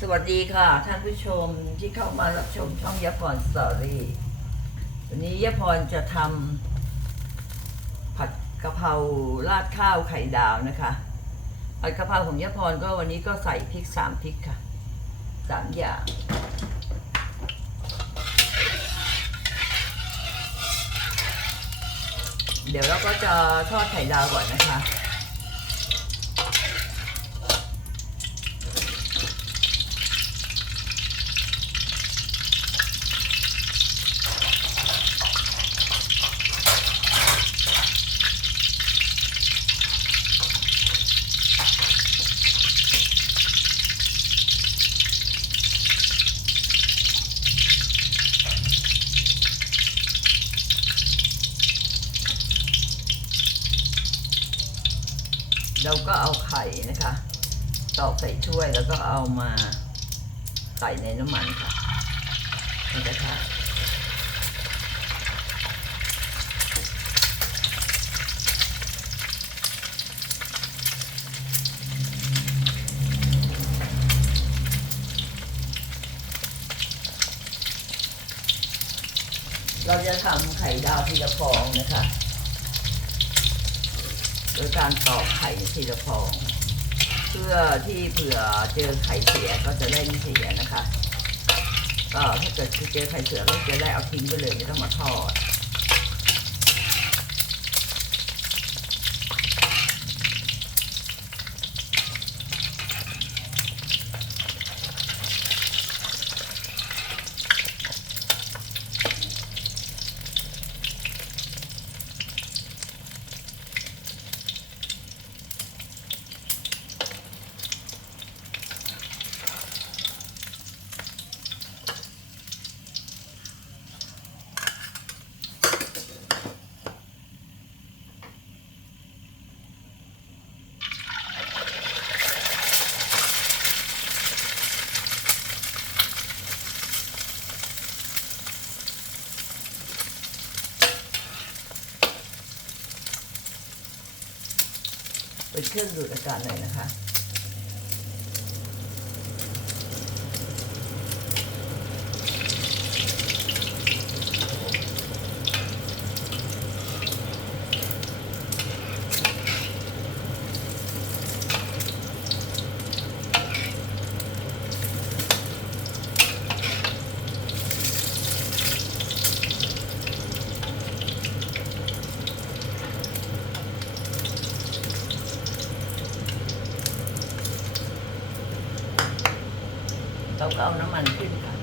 สวัสดีค่ะ ท่านผู้ชมที่เข้ามารับชมช่องยะพรสตอรี่วันนี้ยะพรจะทำผัดกะเพราราดข้าวไข่ดาวนะคะ ผัดกะเพราของยะพรก็วันนี้ก็ใส่พริกสามพริกค่ะสามอย่างเดี๋ยวเราก็จะทอดไข่ดาวก่อนนะคะ เราก็เอาไข่นะคะตอกใส่ถ้วยแล้วก็เอามาใส่ในน้ำมันค่ะนี่นะคะเราจะทำไข่ดาวทีละฟองนะคะ ยการตอกไข่ทีละฟอง เพื่อที่เผื่อเจอไข่เสียก็จะได้ไม่เสียนะคะก็ถ้าเกิดเจอไข่เสียก็จะได้เอาทิ้งไปเลยไม่ต้องมาทอด เป็นเครื่องดูดอากาศหน่อยนะคะ เราก็เอาน้ำมันขึ้นค่ะ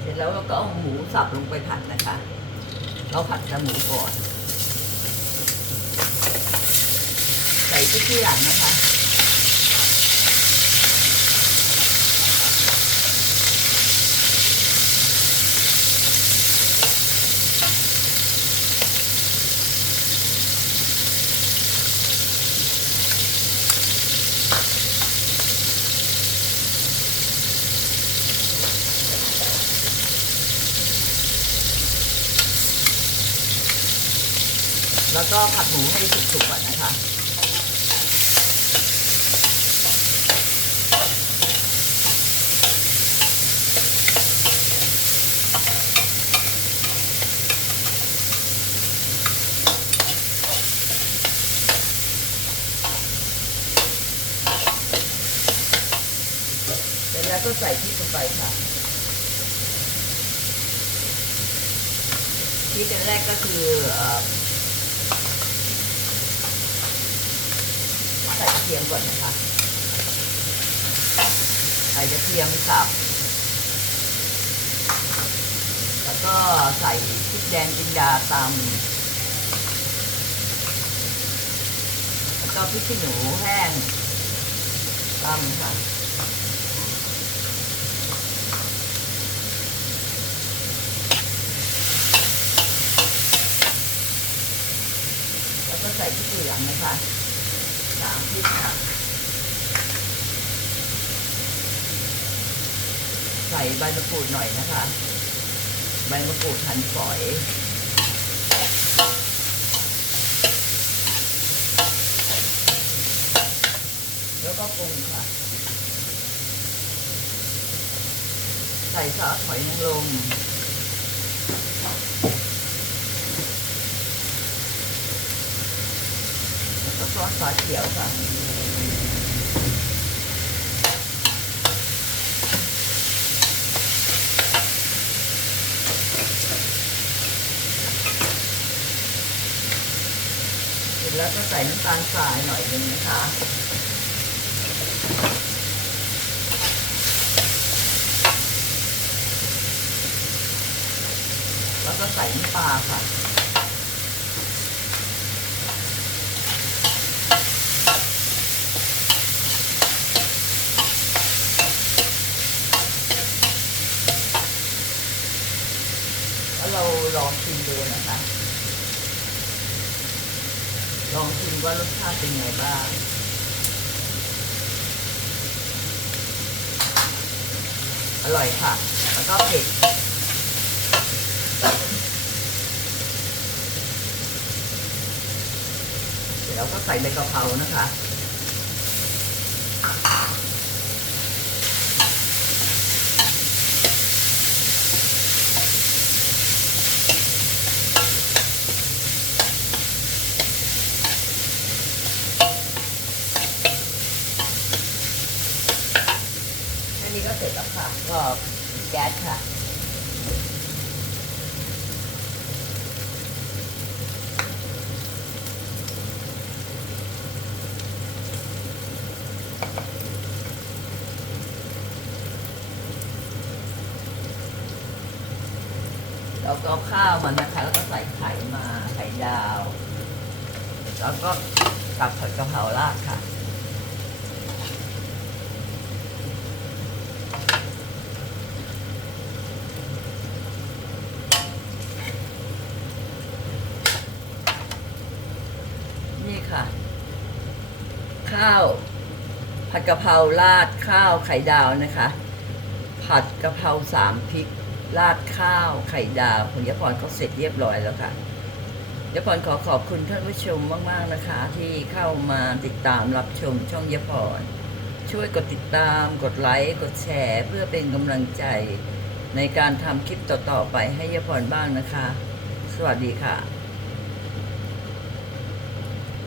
เสร็จแล้วเราก็เอาหมูสับลงไปผัดนะคะ เราผัดกับหมูก่อน ใส่พริกที่หลังนะคะ แล้วก็ผัดหมูให้สุกๆก่อนนะคะเสร็จแล้วก็ใส่พริกลงไปค่ะพริกอันแรกก็คือเอ่อ ใส่กระเทียมก่อนนะคะใส่กระเทียมสับแล้วก็ใส่พริกแดงจินดาตำแล้วก็พริกขี้หนูแห้งตำค่ะแล้วก็ใส่พริกเหลืองนะคะามพริกค่ะใส่ส่ใบมะกรูดหน่อยนะคะ ใบมะกรูดหั่นฝอยแล้วก็ปรุงค่ะ ใส่ซอสหอยนางรมแล้วก็ ซอสฝาเขียวค่ะเสร็จแล้วก็ใส่น้ำตาลทรายหน่อยหนึงนะคะแล้วก็ใส่น้ำปลาค่ะ แล้วเราลองชิมดูนะคะ ลองชิมว่ารสชาติเป็นไงบ้างอร่อยค่ะ แล้วก็เผ็ด เดี๋ยวก็ใส่ใบกะเพรานะคะ ก็เสร็จแล้วค่ะ ก็แก๊สค่ะเราก็ข้าวมันนะคะแล้วก็ใส่ไข่มาไข่ดาว แล้วก็ตักผัดกะเพราราดค่ะ นี่ค่ะ ข้าวผัดกะเพราราดข้าวไข่ดาวนะคะ ผัดกะเพราสามพริกราดข้าวไข่ดาวคุณยพรเขาเสร็จเรียบร้อยแล้วค่ะยพรขอขอบคุณท่านผู้ชมมาก ๆนะคะ ที่เข้ามาติดตามรับชมช่องยพรช่วยกดติดตาม กดไลค์ กดแชร์ เพื่อเป็นกำลังใจในการทำคลิปต่อ ๆ ไปให้ยพรบ้างนะคะ สวัสดีค่ะ